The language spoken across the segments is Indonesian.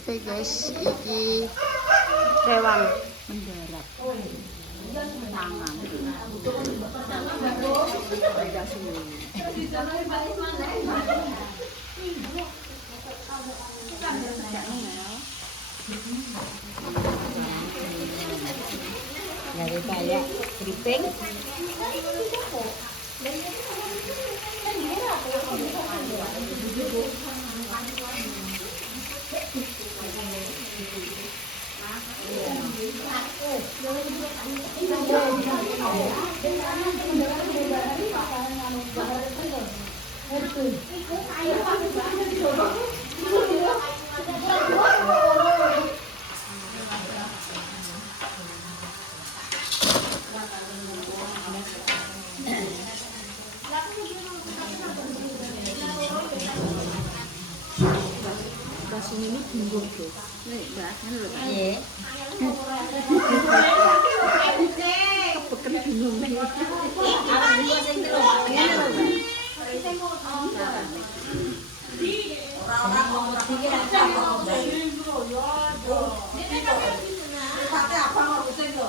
Oke guys, iki rewang mendarat mangan dari kayak keriting bakso ini bingung guys. Nih, Mbak, ngono lho, Pak. Nggih. Kepeken bingung nih. Awak dua sing telu. Ngene lho, Mbak. Ora-ora ngomong iki ra apa-apa. Pate apa kok sing lho.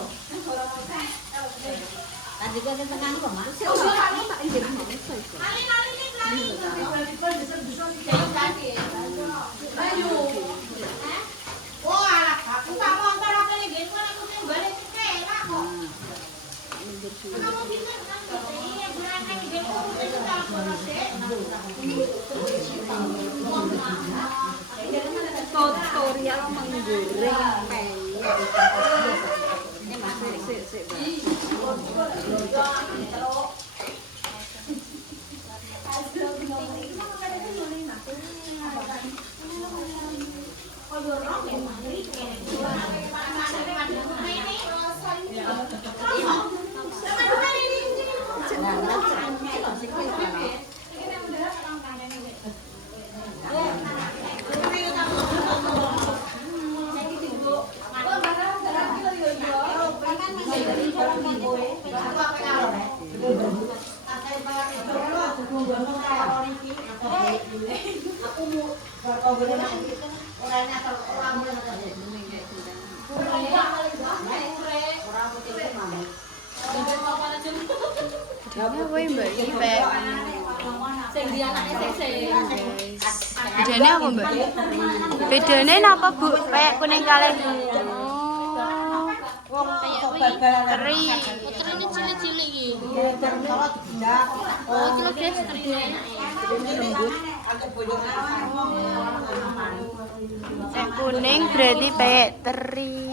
Tadi gua sing tekan kok, Mas. Oh, kok tak injek mau iso. Ali-ali ning lali. Ayo. Oh, alah, aku tak montor apa ning ngene aku sing balik celak kok. Kamu bisa kan ini berangkat di demo itu tak pernah sih. Tutorial menggoreng peyek. Ini masih sik. Bedanya apa Mbak? Bedanya apa Bu? Kayak kuning kalian. Oh, teri. Terinya cilik-cilik iki. Oh, itu lho guys, terinya lembut. Yang kuning berarti kayak teri.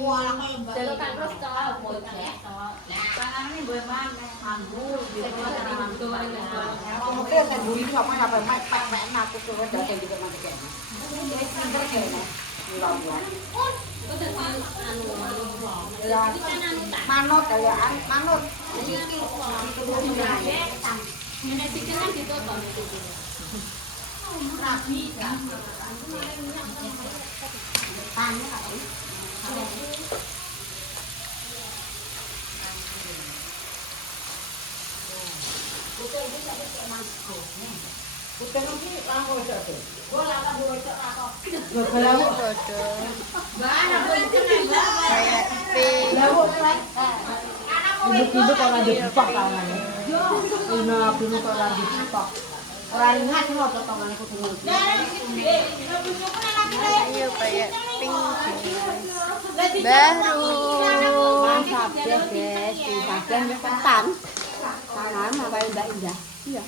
Manut kayaan manut. Ibu-ibu kalau dibupak tangannya. Ibu kalau dibupak. Orang ingat semua potongan aku dulu. Ayo kayak pink baru. Mantap ya guys, dipakai ketan. Tangan apa indah-indah. Iya.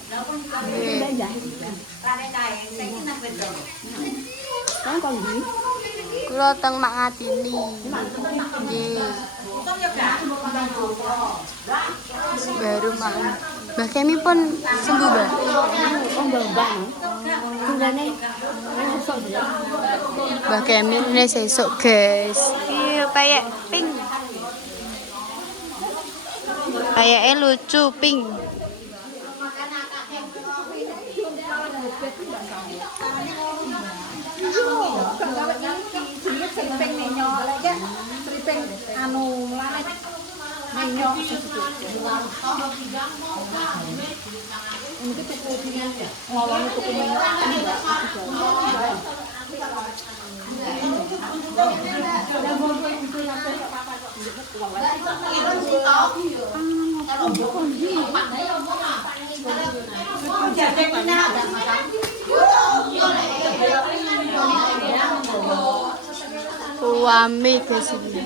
Indah-indah. Kan kon di. Kulo teng Mak Ngatini. Nggih. Baru makan. Mbah Kemi pun sembuh, Mbak. Oh, mbak. Tunggane sesuk ya. Mbah Kemi ini sesuk, guys. Iya, kayak pink. Kayaknya lucu, pink. Anu lane minyak ini tuku ngolong tuku minyak Rame guys ini.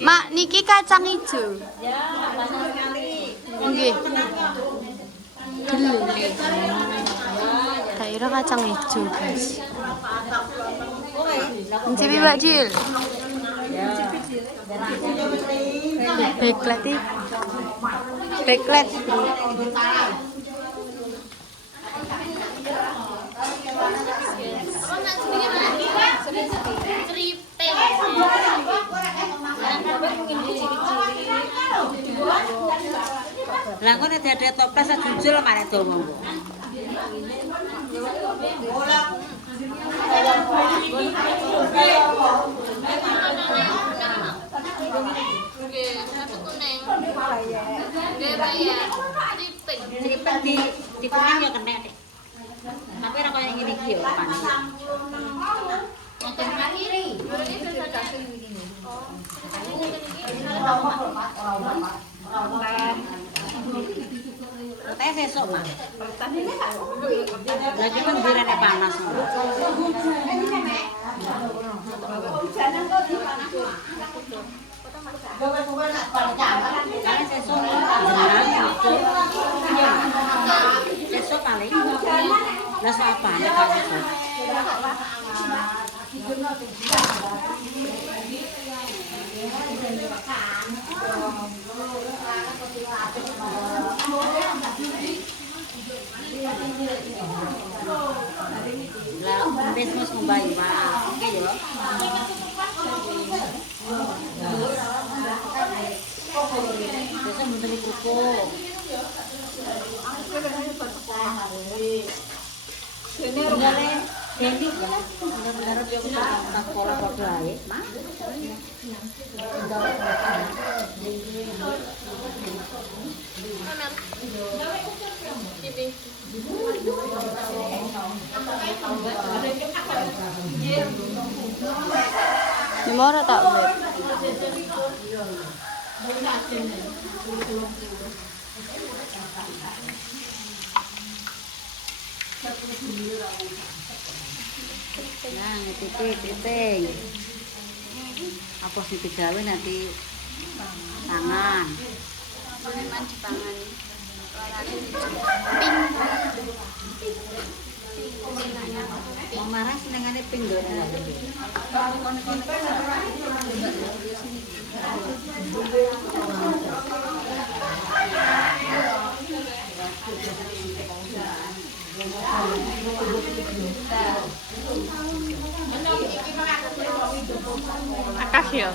Mak, niki kacang hijau. Nggih. Gelu. Daerah kacang hijau, guys. Mencipi Mbak Jil. Backlight iki. Backlight. Lah kok nek dadi toples jujul marek dawa. Di kuning ya kena deh. Tapi ora koyo ngene iki yo panas. Teh sesuk, Mak. Lagi kan direne panas. Sesuk paling. Lah sapane Pak sesuk. Lah, wis mos ngombahi, Pak. Oke yo. Besok menteri kuku. Dendi bener-bener dia ke sekolah padha ae, Mak. Dimana tak bet? Nah, titik. Apa sih digawe nanti tangan. Memang di tangan. Wong marah senengane pink lho. Akas ya.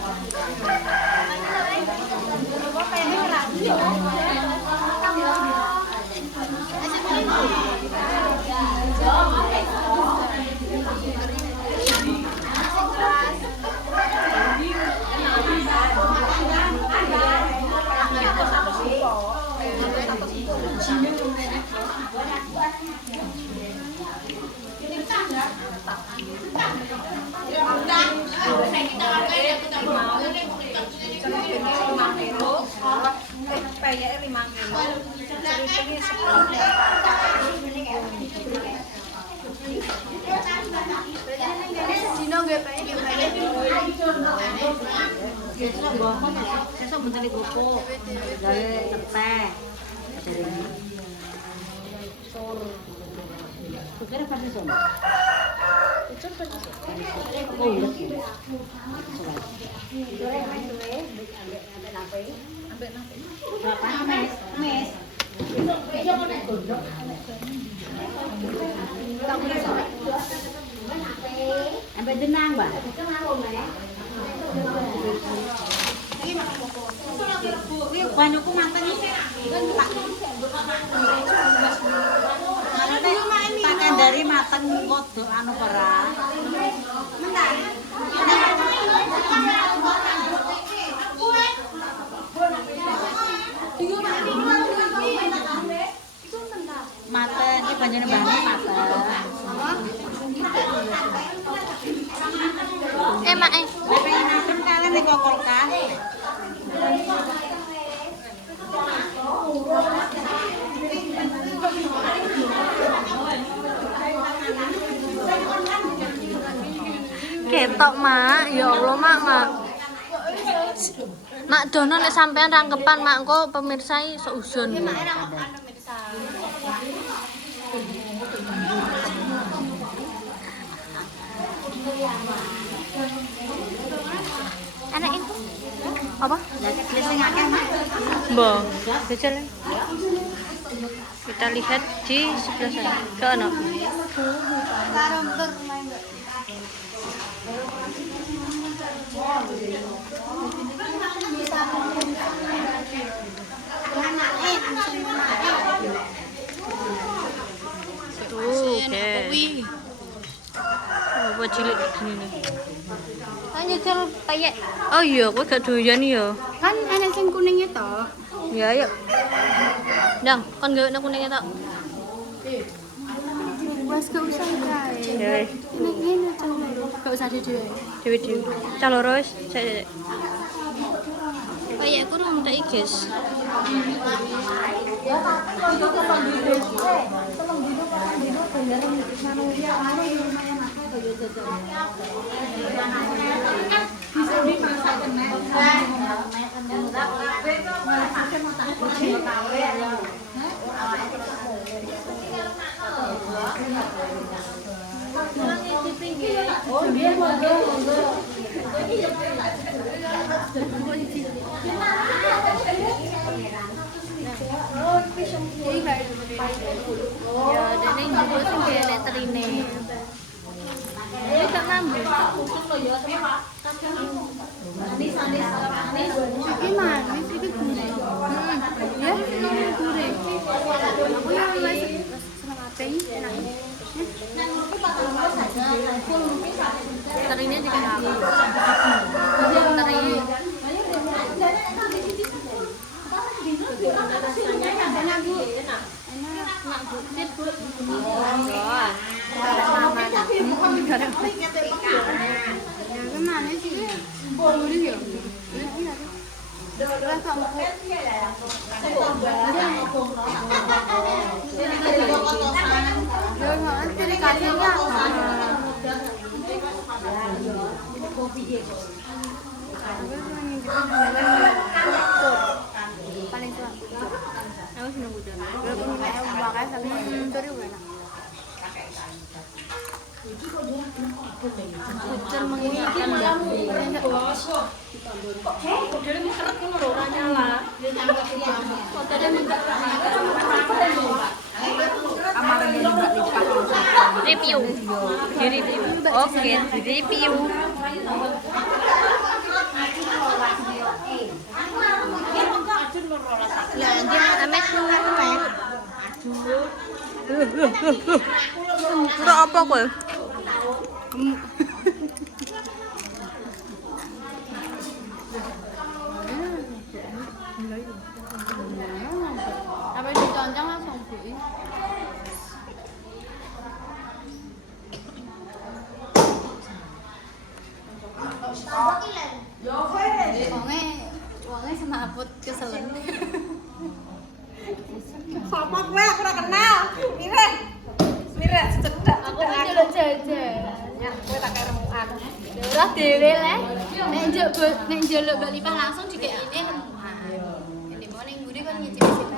Sesuk menteri kuku. Gawe teh. Kira apa sih sono? Oh, iya. Berapa mes? Ambil jenang, Mbak. Ini banyakku mantan iki. Tak kandari mateng kodo anu perang. Menang. mateng, iki banjane mbahne mateng. Mak Lek pengen adem kalian ning kulkas. ketok mak, ya Allah mak. Mak dono nek sampean rangkepan mak engko pemirsa seuzon. Enak itu. Apa? Sing akeh Mak. Mbak, betul. Kita lihat di sebelah sana. Ke ono. Oke. Apa cilik gini nih? Ayo nyusul payek. Oh iya, kowe gak doyan ya. Kan enak sing kuning itu. Ya ayo. Dang, kon gawe nang kuning itu. Wes gak usah kae. Ya wis. Ini gak usah dhewe. Dewi-dewi. Cah loro wis. Payekku nang tak guys. Ya, dene juga sing kene terine. Ini kan nambah. Iki manis, iki gurih. Ya, ini gurih. Aku yang wes seneng ape enak. Terine juga aku. Teri. Enak Bu. Enak Bu. Sip Bu. Ya manis iki. Gurih ya. Lah kok paling tua. Aku seneng udah. Walaupun kayak makan tapi turi enak. Hujan mengingatkan review. Di review. Oke, di review. Ya, anjir Ora apa kowe? apa diconcang langsung Bu. Wonge semaput keselen. Sapa kowe aku ora kenal. Mire. Mire cedak. Aku kan njaluk jajan. Ya, kowe tak kira remukan. Ya ora dhewe le. Nek njaluk Mbak Lipah langsung dikekine remukan. Ini mau ning mburi kan nyicip sik.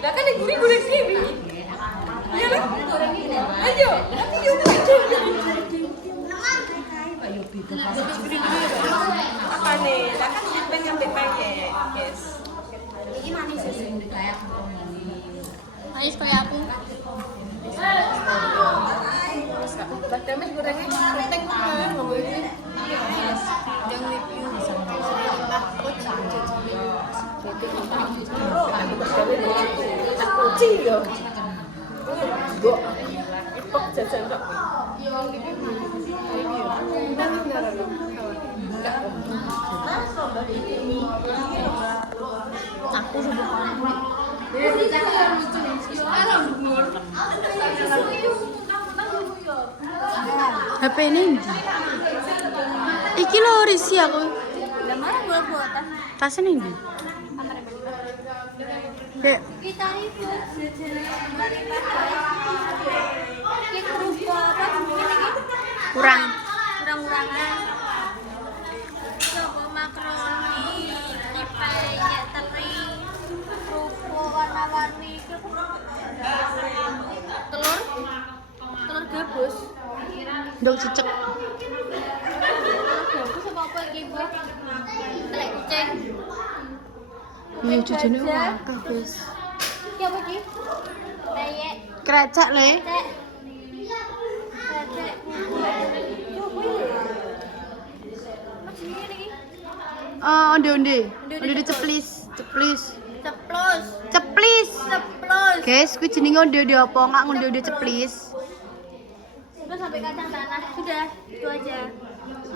Lah kan gurih dhewe. Iya lho. Ayo, nanti yo apa nih? Lah kan sampean nyampe pakai, guys. Iki manis sih. Manis kayak aku. Badamis gorengnya penting banget ngomong ini. Yang review Tak kunci yo. Go. Ipok jajan kok. Aku sudah HP ini ndi? Iki lho risi aku. Lah mana gua buat Tasnya ndi? Dek, kita itu sejalan dari kita rupa apa ini kurang-kurangan coba makaroni dipayek teri rupa warna-warni telur gabus ndok cicek. gabus apa iki Bu telek kucing Iya, jujune akeh, guys. iki apa iki payek Krecek le. Cek. Onde-onde. Onde ceplis. Ceplos. Ceplis. Guys, kuwi jenenge onde-onde apa? Enggak onde-onde ceplis. Terus sampai kacang tanah. Sudah, itu aja.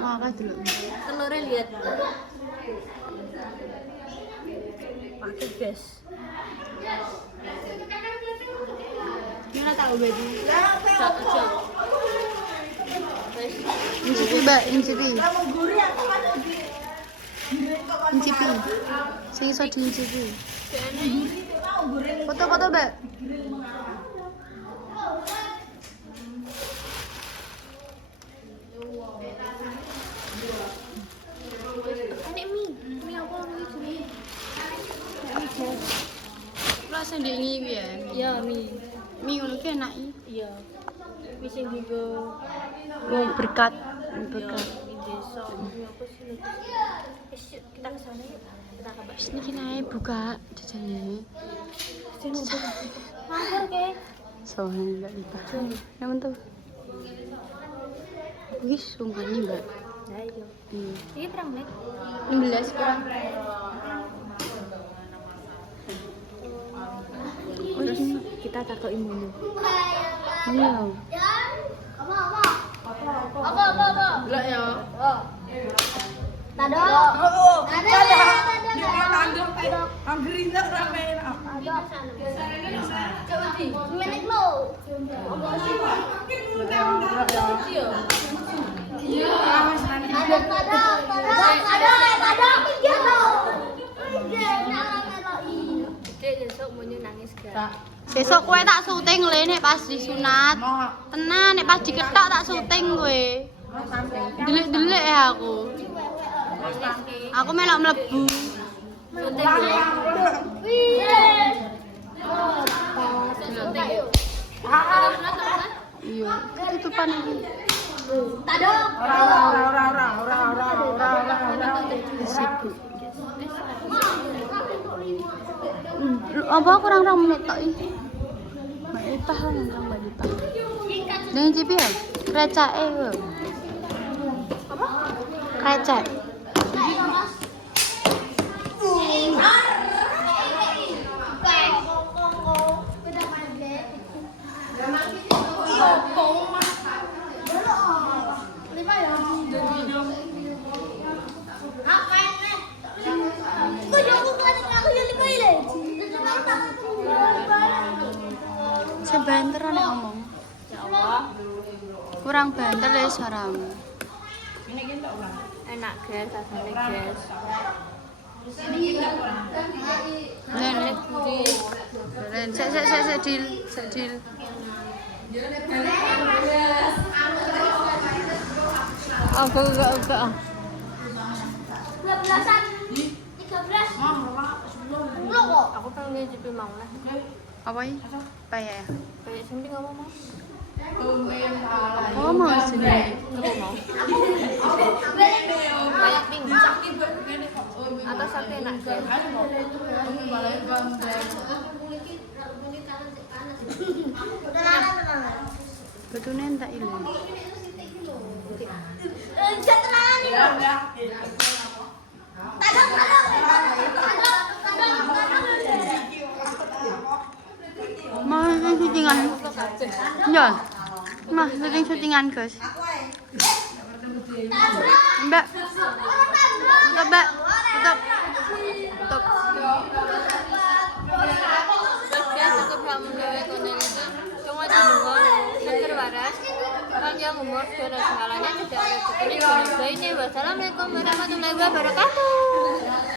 Makasih dulu. Telurnya lihat. Pakai guys. Ini tahu baju. Cocok. Incipi, Mbak, incipi. Incipi. Sing iso diincipi. Foto-foto, Mbak. Adik mie apa mie sini? Rasa ndek iki ya. Iya, mie. Mie ngono ki enak iki. Iya. Mie sing digo Oh, berkat. di desa. Mie apa sih? Kita ke sana yuk. Kita ke Mbak. Sini kene ae buka jajane. Sini mampir ke. Soalnya Mbak Lipa. Namun tuh. Wis sumpani, Mbak. Nah, iya. Hmm. Ini terang nih. 16 kurang. Terus kita takut imun. Iya. Apa? Enggak ya. Tado. Anggerindak rame. Milik lo. Besok kowe tak syuting le nek pas disunat. Tenan nek pas diketok tak syuting kowe. Delik-delik ya aku. Aku melok mlebu. Iya, tutupan iki. Tado. Sibuk. Apa kurang 2 menit tok iki. Mbak Lipah lah nang Mbak Lipah. Nang cipi ya? Krecake lho. Apa? Krecek. Sebanter nek ngomong. Kurang banter ya suaramu. Enak guys, rasanya guys. Sek deal. Oh, enggak. 12-an. 13. Belum kok. Aku pengen nyicipi mau lah. Apa ini? Payah. Kayak samping apa mau? Oh, mau sini. Aku mau. Kayak pink. Atas satu enak guys. Betulnya entak ini. Mau syutingan? Ya. Mah, syutingan guys. Mbak. Tutup, Mbak. Tutup. Guys, cukup kamu dulu konten itu. Cuma jangan lupa like, share, panjang umur, segala segalanya, tidak ada rezeki ini. Wassalamualaikum warahmatullahi wabarakatuh.